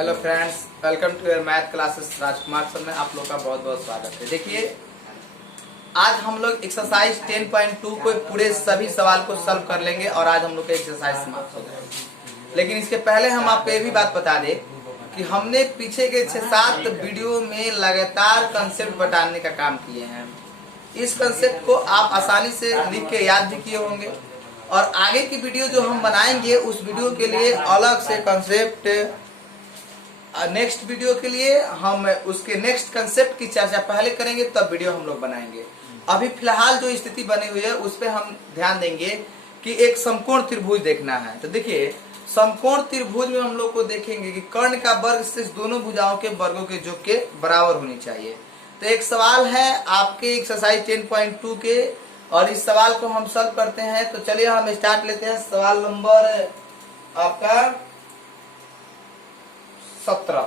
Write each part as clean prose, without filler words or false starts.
Hello friends, welcome to your math classes. Rajkumar sir में आप लोग का बहुत बहुत स्वागत है। देखिए, आज हम लोग एक्सरसाइज 10.2 को पूरे सभी सवाल को सॉल्व कर लेंगे और आज हम लोग का एक्सरसाइज समाप्त हो जाएगा। लेकिन इसके पहले हम आपको ये भी बात बता दें कि हमने पीछे के 6-7 वीडियो में लगातार कंसेप्ट बताने का काम किए हैं। इस कंसेप्ट को आप आसानी से लिख के याद भी किए होंगे और आगे की वीडियो जो हम बनाएंगे उस वीडियो के लिए अलग से कंसेप्ट, नेक्स्ट वीडियो के लिए हम उसके नेक्स्ट कंसेप्ट की चर्चा पहले करेंगे, तब वीडियो हम लोग बनाएंगे। अभी फिलहाल जो स्थिति बनी हुई है उस पर हम ध्यान देंगे कि एक समकोण त्रिभुज देखना है। तो देखिए, समकोण त्रिभुज में हम लोग को देखेंगे कि कर्ण का वर्ग शेष दोनों भुजाओं के वर्गों के योग के बराबर होनी चाहिए। तो एक सवाल है आपके एक्सरसाइज 10.2 के और इस सवाल को हम सॉल्व करते हैं। तो चलिए हम स्टार्ट लेते हैं। सवाल नंबर आपका 17।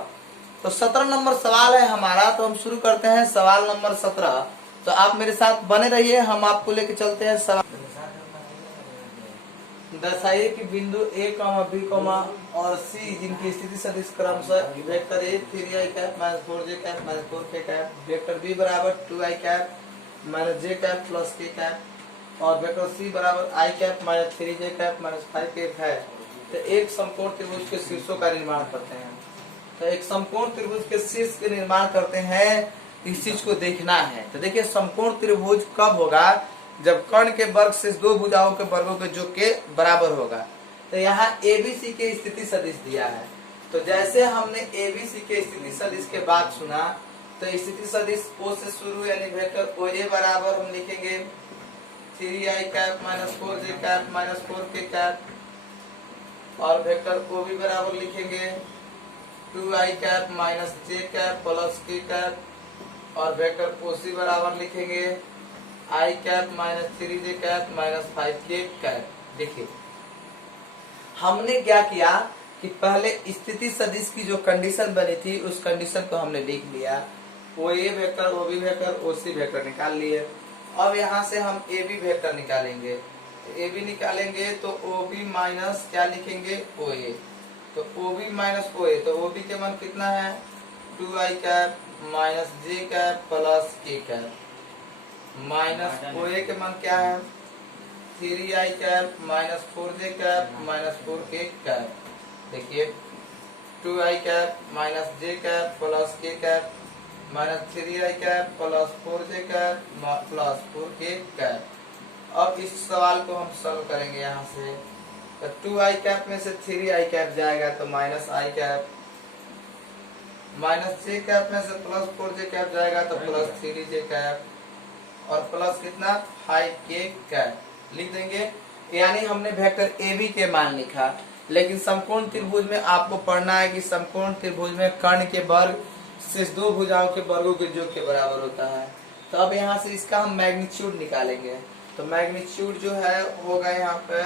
तो 17 नंबर सवाल है हमारा। तो हम शुरू करते हैं सवाल नंबर 17। तो आप मेरे साथ बने रहिए, हम आपको लेके चलते हैं सवाल। दर्शाइए कि बिंदु A, B, और C जिनकी स्थिति सदिश क्रमशः vector A 3i cap minus 4j cap minus 4k cap, vector B बराबर 2i cap minus j cap plus k cap और वेक्टर C बराबर i cap minus 3j cap minus 5k है। तो एक समकोण त्रिभुज के शीर्षों का निर्माण करते हैं। तो एक समकोण त्रिभुज के शीर्ष के निर्माण करते हैं, इस चीज को देखना है। तो देखिए, समकोण त्रिभुज कब होगा? जब कर्ण के वर्ग शेष दो भुजाओं के वर्गों के योग के बराबर होगा। तो यहाँ ABC के स्थिति सदिश दिया है। तो जैसे हमने ABC के स्थिति सदिश के बाद सुना, तो स्थिति सदिश O से शुरू यानी वेक्टर OA बराबर हम लिखेंगे 3i cap minus 4j cap minus 4k cap और वेक्टर OB बराबर लिखेंगे 2i cap minus j cap plus k cap और वेक्टर OC बराबर लिखेंगे i cap minus 3j cap minus 5k cap. देखिए, हमने क्या किया कि पहले स्थिति सदिश की जो कंडीशन बनी थी उस कंडीशन को हमने लिख लिया। OA vector, OB vector, OC vector निकाल लिए। अब यहाँ से हम AB वेक्टर निकालेंगे। तो AB निकालेंगे तो OB माइनस क्या लिखेंगे? OA। तो OB माइनस OA, तो OB के मान कितना है? 2i cap minus j cap plus k cap minus OA के मान क्या है? 3i cap minus 4j cap minus 4k cap. देखिए, 2i cap minus j cap plus k cap minus 3i cap plus 4j cap plus 4k cap. अब इस सवाल को हम सॉल्व करेंगे। यहाँ से तो 2i कैप में से 3i कैप जाएगा तो minus i cap, minus j cap में से प्लस 4j कैप जाएगा तो प्लस 3j कैप और प्लस कितना? 5k कैप लिख देंगे। यानी हमने वेक्टर AB के मान लिखा। लेकिन समकोण त्रिभुज में आपको पढ़ना है कि समकोण त्रिभुज में कर्ण के वर्ग शेष दो भुजाओं के वर्गों के योग के बराबर होता है। तो अब यहाँ से इसका हम मैग्नीट्यूड निकालेंगे। तो मैग्नीट्यूड जो है होगा यहाँ पे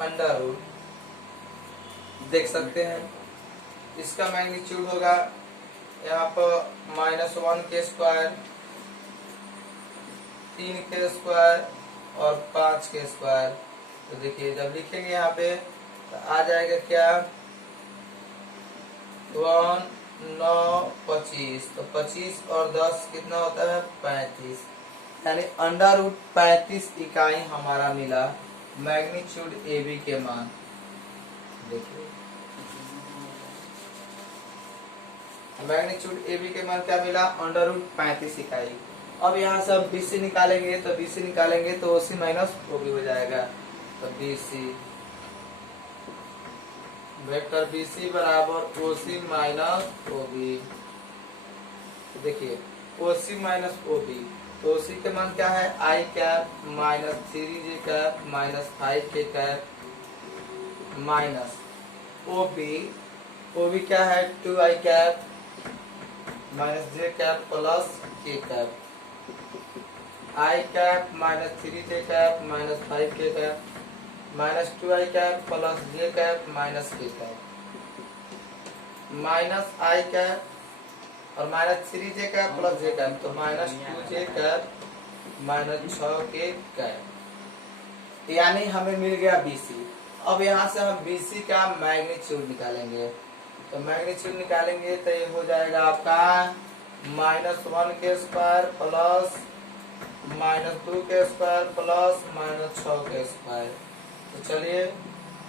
अंडर रूट, देख सकते हैं। इसका मैग्नीट्यूड होगा यहाँ पर -1 स्क्वायर, 3 स्क्वायर और 5 स्क्वायर। तो देखिए, जब लिखेंगे यहाँ पे तो आ जाएगा क्या? 1 9 25। तो 25 और 10 कितना होता है? 35। यानी अंडर रूट 35 इकाई हमारा मिला मैग्नीट्यूड AB के मान। देखिए, मैग्नीट्यूड AB के मान क्या मिला? अंडर रूट 35 इकाई। अब यहाँ से हम BC निकालेंगे। तो BC निकालेंगे तो OC माइनस OB हो जाएगा। तो BC वेक्टर BC बराबर OC माइनस OB। देखिए, OC माइनस OB, तो OC के मान क्या है? i cap minus 3j cap minus 5k cap minus OB क्या है? 2i cap minus j cap plus k cap, i cap minus 3j cap minus 5k cap minus 2i cap plus j cap minus k cap minus i cap और minus 3j cap plus j cap, तो minus 2j cap minus 6k cap. यानी हमें मिल गया BC। अब यहाँ से हम BC का मैग्नीट्यूड निकालेंगे। तो मैग्नीट्यूड निकालेंगे तो ये हो जाएगा आपका -1 के स्क्वायर प्लस -2 के स्क्वायर प्लस -6 के स्क्वायर। तो चलिए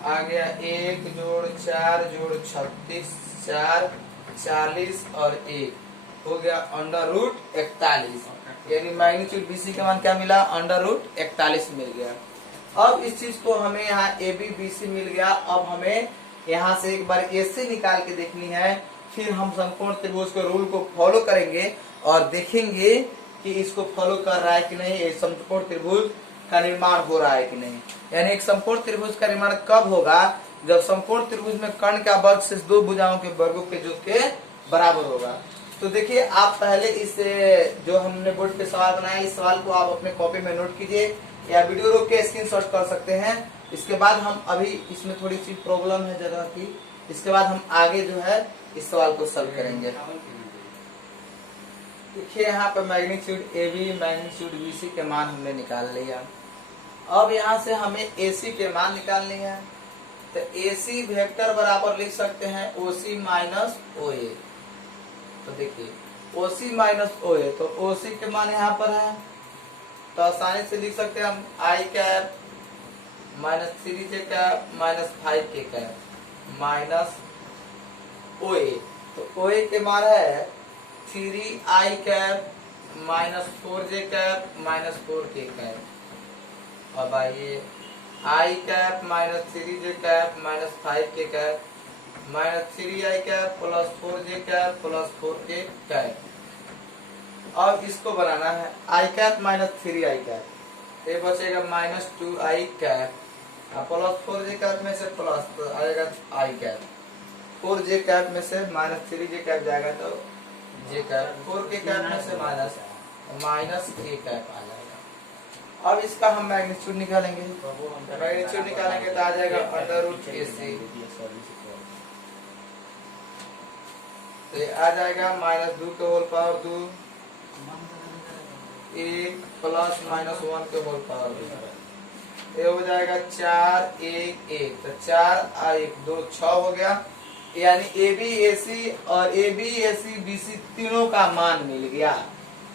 आ गया 1 जोड़ 4 जोड़ 36 4 40 और 1 हो गया √41, यानी मैग्नीट्यूड BC का मान क्या मिला, √41 मिल गया। अब इस चीज को हमें यहाँ AB BC मिल गया। अब हमें यहाँ से एक बार AC निकाल के देखनी है, फिर हम समकोण त्रिभुज के रूल को फॉलो करेंगे और देखेंगे कि इसको फॉलो कर रहा है कि नहीं, ये समकोण त्रिभुज का निर्माण हो रहा है कि नहीं। यानी एक समकोण त्रिभुज का निर्माण कब होगा, जब समकोण त्रिभुज में कर्ण का वर्ग से दो भुजाओं के वर्गों के योग के बराबर होगा। तो देखिए आप पहले इस जो हमने बोर्ड पे सवाल बनाया, इस सवाल को आप अपने कॉपी में नोट कीजिए या वीडियो रोक के स्क्रीनशॉट कर सकते हैं। इसके बाद हम अभी इसमें थोड़ी सी प्रॉब्लम है जगह की, इसके बाद हम आगे जो है इस सवाल को सॉल्व करेंगे। देखिए यहाँ पे मैग्नीट्यूड AB मैग्नीट्यूड BC के मान हमने निकाल लिया। अब यहाँ से हमें AC के मान निकालनी है। तो AC वेक्टर बराबर लिख सकते हैं OC माइनस OA। तो देखिए OC माइनस OA, तो OC के मान यहाँ पर है, तो आसानी से लिख सकते हैं हम I cap minus 3j cap minus 5k cap minus OA। तो OA के मान है 3I cap minus 4j cap minus 4k cap. अब आइए I cap minus 3j cap minus 5k cap minus 3I cap plus 4j cap plus 4k cap. अब इसको बनाना है I cap minus 3I cap, ये बचेगा minus 2I cap plus 4j cap में से plus तो आएगा I कैप, 4j कैप में से माइनस 3j कैप जाएगा तो j कैप, 4k कैप में से माइनस k कैप आ जाएगा। अब इसका हम मैग्नीट्यूड निकालेंगे। मैग्नीट्यूड निकालेंगे तो आ जाएगा √AC, तो आ जाएगा -2 के होल पावर 2 1 प्लस -1 के होल पावर 2, ये हो जाएगा 4 1 1, तो 4 और 1 2 6 हो गया। यानी AB AC और AB AC BC तीनों का मान मिल गया।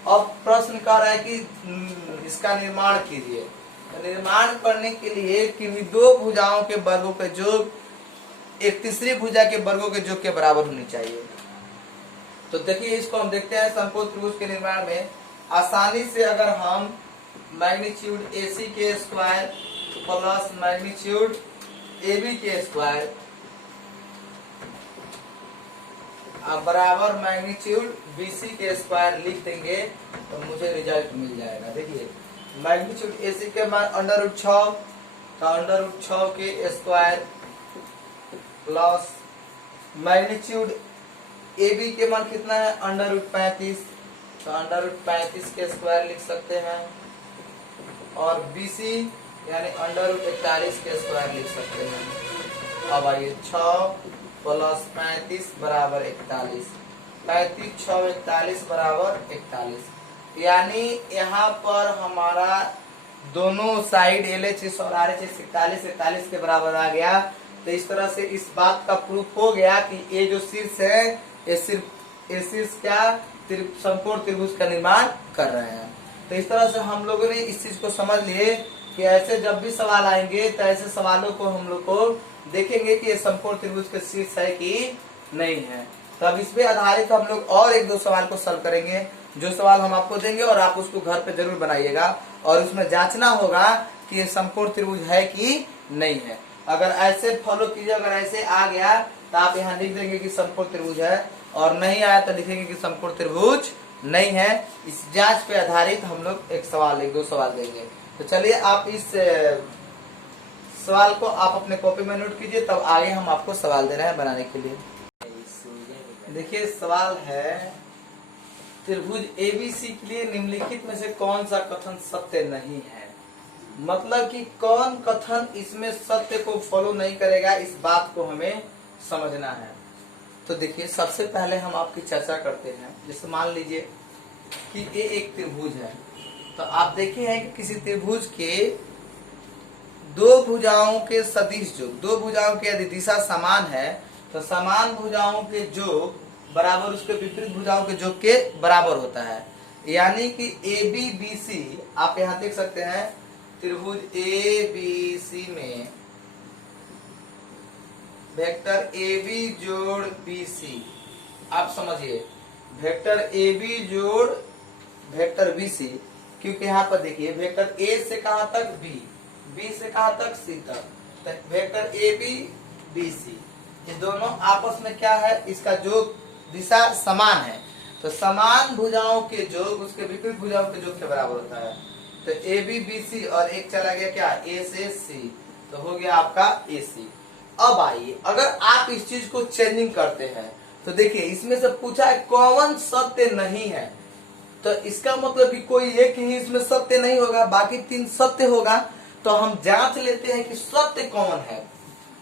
अब प्रश्न कर रहा है कि इसका निर्माण कीजिए। तो निर्माण करने के लिए किन्हीं दो भुजाओं के वर्गों के योग एक तीसरी भुजा के वर्गों के योग के बराबर होनी चाहिए। तो देखिए इसको हम देखते हैं समकोण त्रिभुज के निर्माण में। आसानी से अगर हम मैग्नीट्यूड AC के स्क्वायर प्लस मैग्नीट्यूड AB के स्क्वायर बराबर मैग्नीट्यूड BC के स्क्वायर लिख देंगे तो मुझे रिजल्ट मिल जाएगा। देखिए मैग्नीट्यूड AC के मान √6, तो √6 के स्क्वायर प्लस मैग्नीट्यूड AB के मान कितना है √35, तो √35 के स्क्वायर लिख सकते हैं और BC यानी √41 के स्क्वायर लिख सकते हैं। अब आइए 6 प्लस 35 बराबर 41, 35 6 41 बराबर 41, यानी यहाँ पर हमारा दोनों साइड LHS और RHS 41 के बराबर आ गया। तो इस तरह से इस बात का प्रूफ हो गया कि ये जो शीर्ष है ये शीर्ष क्या समकोण त्रिभुज का निर्माण कर रहे हैं। तो इस तरह से हम लोगों ने इस चीज को समझ लिए कि ऐसे जब भी सवाल आएंगे तो ऐसे सवालों को हम लोग को देखेंगे कि ये समकोण त्रिभुज के शीर्ष है कि नहीं है। तो अब इस पे आधारित हम लोग और एक दो सवाल को सॉल्व करेंगे, जो सवाल हम आपको देंगे और आप उसको घर पे जरूर बनाइएगा और उसमें जांचना होगा कि ये समकोण त्रिभुज है कि नहीं है। अगर ऐसे फॉलो कीजिए, अगर ऐसे आ गया तो आप यहाँ लिख देंगे कि समकोण त्रिभुज है, और नहीं आया तो लिखेंगे कि समकोण त्रिभुज नहीं है। इस जांच पे आधारित हम लोग एक दो सवाल देंगे। तो चलिए आप इस सवाल को आप अपने कॉपी में नोट कीजिए, तब आगे हम आपको सवाल दे रहे हैं बनाने के लिए। देखिए सवाल है त्रिभुज ABC के लिए निम्नलिखित में से कौन सा कथन सत्य नहीं है। मतलब कि कौन कथन इसमें सत्य को फॉलो नहीं करेगा, इस बात को हमें समझना है। तो देखिए सबसे पहले हम आपकी चर्चा करते हैं। जैसे मान लीजिए कि ये एक त्रिभुज है, तो आप देखे हैं कि किसी त्रिभुज के दो भुजाओं के सदिश योग, दो भुजाओं की यदि दिशा समान है तो समान भुजाओं के योग बराबर उसके विपरीत भुजाओं के योग के बराबर होता है। यानी कि ए बी बी सी, आप यहां देख सकते हैं त्रिभुज ए बी सी में वेक्टर ए बी जोड़ बी सी, आप समझिए वेक्टर ए बी जोड़ वेक्टर बी सी, क्योंकि यहाँ पर देखिए वेक्टर ए से कहां तक बी, बी से कहां तक सी तक, तो vector A B B C, ये दोनों आपस में क्या है, इसका योग दिशा समान है, तो समान भुजाओं के योग उसके विपरीत भुजाओं के योग के बराबर होता है। तो ए बी बी सी और एक चला गया क्या ए से सी, तो हो गया आपका ए सी। अब आइए अगर आप इस चीज को चेंजिंग करते हैं तो देखिए इसमें से पूछा है कौन सत्य नहीं है, तो इसका मतलब कि कोई एक ही इसमें सत्य नहीं होगा, बाकी तीन सत्य होगा। तो हम जांच लेते हैं कि सत्य कौन है,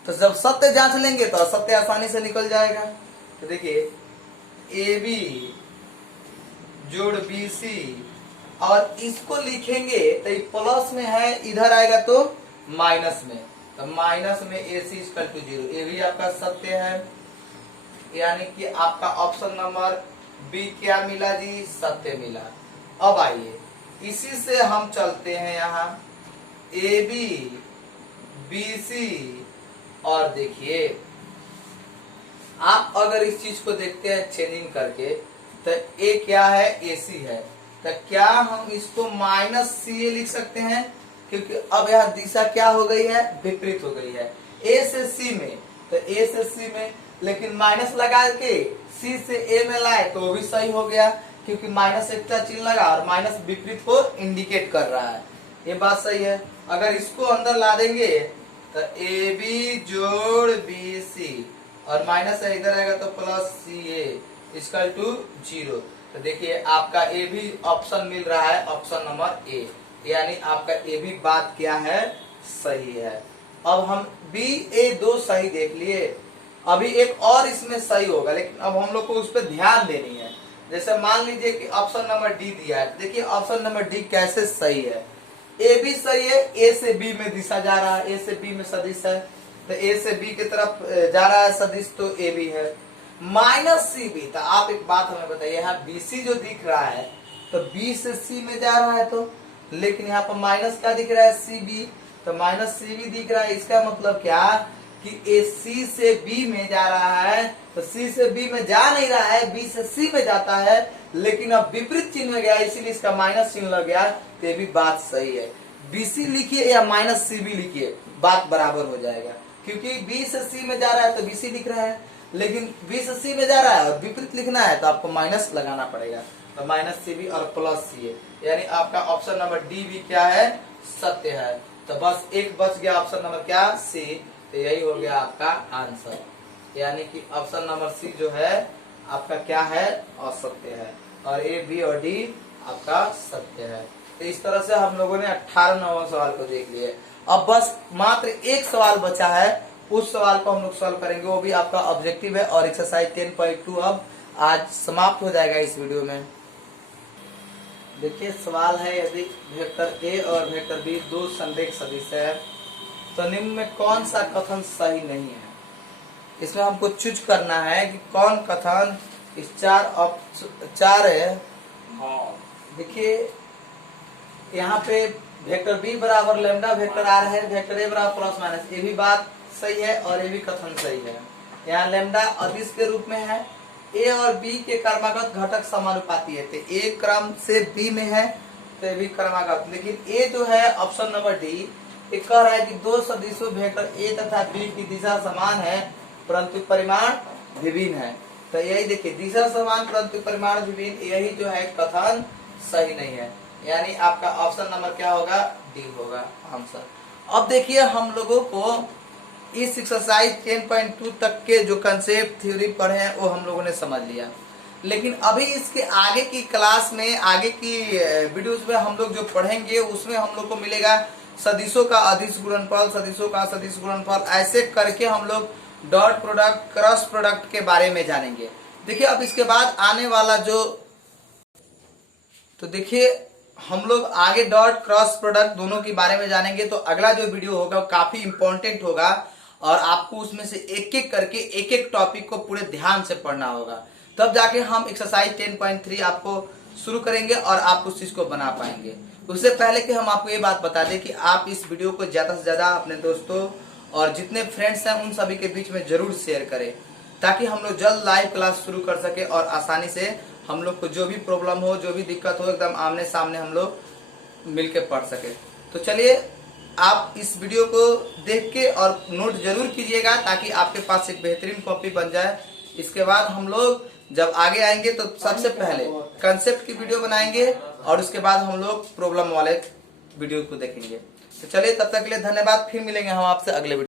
तो जब सत्य जांच लेंगे तो असत्य आसानी से निकल जाएगा। तो देखिए ए बी जोड़ बी सी, और इसको लिखेंगे तो ये प्लस में है, इधर आएगा तो माइनस में, तो माइनस में ए सी इक्वल टू 0, ये भी आपका सत्य है। यानी कि आपका ऑप्शन नंबर बी क्या मिला जी, सत्य मिला। अब आइए इसी से हम चलते हैं यहाँ ए बी बी सी, और देखिए आप अगर इस चीज को देखते हैं चेंजिंग करके, तो ए क्या है, ए सी है, तो क्या हम इसको माइनस सी ए लिख सकते हैं, क्योंकि अब यहाँ दिशा क्या हो गई है, विपरीत हो गई है ए से सी में, तो ए से सी में, लेकिन माइनस लगा के सी से ए में लाए तो वो भी सही हो गया, क्योंकि माइनस एक्स्ट्रा चिन्ह लगा और माइनस विपरीत को इंडिकेट कर रहा है, ये बात सही है। अगर इसको अंदर ला देंगे तो ए बी जोड़ बी सी, और माइनस है इधर आएगा तो plus C A equal to 0। तो देखिए आपका ए भी ऑप्शन मिल रहा है, ऑप्शन नंबर ए, यानी आपका ए भी बात क्या है, सही है। अब हम बी ए दो सही देख लिए, अभी एक और इसमें सही होगा, लेकिन अब हम लोग को उस पर ध्यान देनी है। जैसे मान लीजिए कि ऑप्शन नंबर डी दिया है, देखिए ऑप्शन नंबर डी कैसे सही है, ए भी सही है, ए से बी में दिशा जा रहा है, ए से बी में सदिश है, तो ए से बी की तरफ जा रहा है सदिश, तो ए भी है। माइनस सी बी, तो आप एक बात हमें बताइए, यहाँ बी सी जो दिख रहा है तो बी से सी में जा रहा है, तो लेकिन यहाँ पर माइनस क्या दिख रहा है, सी बी, तो माइनस सी बी दिख रहा है, इसका मतलब क्या कि ए सी से बी में जा रहा है, तो सी से बी में जा नहीं रहा है, बी से सी में जाता है, लेकिन अब विपरीत चिन्ह में गया, इसीलिए इसका माइनस चिन्ह लग गया, तो ये भी बात सही है। बी सी लिखिए या माइनस सी बी लिखिए, बात बराबर हो जाएगा, क्योंकि बी से सी में जा रहा है तो बी सी लिख रहा है, लेकिन बी से सी में जा रहा है और विपरीत लिखना है तो आपको माइनस लगाना पड़ेगा, तो माइनस सी बी और प्लस सी ए, यानी आपका ऑप्शन नंबर डी भी क्या है, सत्य है। तो बस एक बच गया ऑप्शन नंबर क्या, सी, तो यही हो गया आपका आंसर, यानी कि ऑप्शन नंबर सी जो है आपका क्या है, असत्य है, और ए बी और डी आपका सत्य है। तो इस तरह से हम लोगों ने 18 नंबर सवाल को देख लिए। अब बस मात्र एक सवाल बचा है, उस सवाल को हम लोग सॉल्व करेंगे, वो भी आपका ऑब्जेक्टिव है, और एक्सरसाइज 10.2 अब आज समाप्त हो जाएगा इस वीडियो में। देखिए सवाल है, यदि वेक्टर ए और वेक्टर बी दो संरेख सदिश है तो निम्न में कौन सा कथन सही नहीं है। इसमें हमको चूज करना है कि कौन कथन इस चार है। देखिए यहाँ पे वेक्टर बी बराबर लैम्डा वेक्टर आर है, वेक्टर ए बराबर प्लस माइनस, ये भी बात सही है और ये भी कथन सही है। यहाँ लैम्डा अदिश के रूप में है, ए और बी के क्रमागत घटक समानुपाती है, तो ए क्रम से बी में है तो ये भी क्रमागत, लेकिन ए जो है ऑप्शन नंबर डी, ये कह रहा है कि दो सदिशों वेक्टर ए तथा बी की दिशा समान है परंतु परिमाण विभिन्न है। तो यही देखिए दिशा समान परंतु परिमाण विभिन्न, यही जो है कथन सही नहीं है, यानी आपका ऑप्शन नंबर क्या होगा, डी होगा आंसर। अब देखिए हम लोगों को इस एक्सरसाइज 10.2 तक के जो कंसेप्ट थ्योरी पढ़े हैं वो हम लोगों ने समझ लिया, लेकिन अभी इसके आगे की क्लास में, आगे की वीडियोस में हम लोग जो पढ़ेंगे उसमें हम लोग को मिलेगा सदिशों का अदिश गुणनफल, सदिशों का सदिश गुणनफल, ऐसे करके हम लोग डॉट प्रोडक्ट, क्रॉस प्रोडक्ट के बारे में जानेंगे। देखिए अब इसके बाद आने वाला जो, तो देखिए हम लोग आगे डॉट क्रॉस प्रोडक्ट दोनों के बारे में जानेंगे। तो अगला जो वीडियो होगा वो काफी इंपॉर्टेंट होगा और आपको उसमें से एक एक करके एक एक टॉपिक को पूरे ध्यान से पढ़ना होगा, तब जाके हम एक्सरसाइज 10.3 आपको शुरू करेंगे और आप उस चीज को बना पाएंगे। उससे पहले कि हम आपको ये बात बता दें कि आप इस वीडियो को ज्यादा से ज्यादा अपने दोस्तों और जितने फ्रेंड्स हैं उन सभी के बीच में जरूर शेयर करें, ताकि हम लोग जल्द लाइव क्लास शुरू कर सके और आसानी से हम लोग को जो भी प्रॉब्लम हो, जो भी दिक्कत हो, एकदम आमने सामने हम लोग मिलके पढ़ सके। तो चलिए आप इस वीडियो को देख के और नोट जरूर कीजिएगा, ताकि आपके पास एक बेहतरीन कॉपी बन जाए। इसके बाद हम लोग जब आगे आएंगे तो सबसे पहले कंसेप्ट की वीडियो बनाएंगे और उसके बाद हम लोग प्रॉब्लम वाले वीडियो को देखेंगे। तो चलिए तब तक के लिए धन्यवाद, फिर मिलेंगे हम आपसे अगले वीडियो।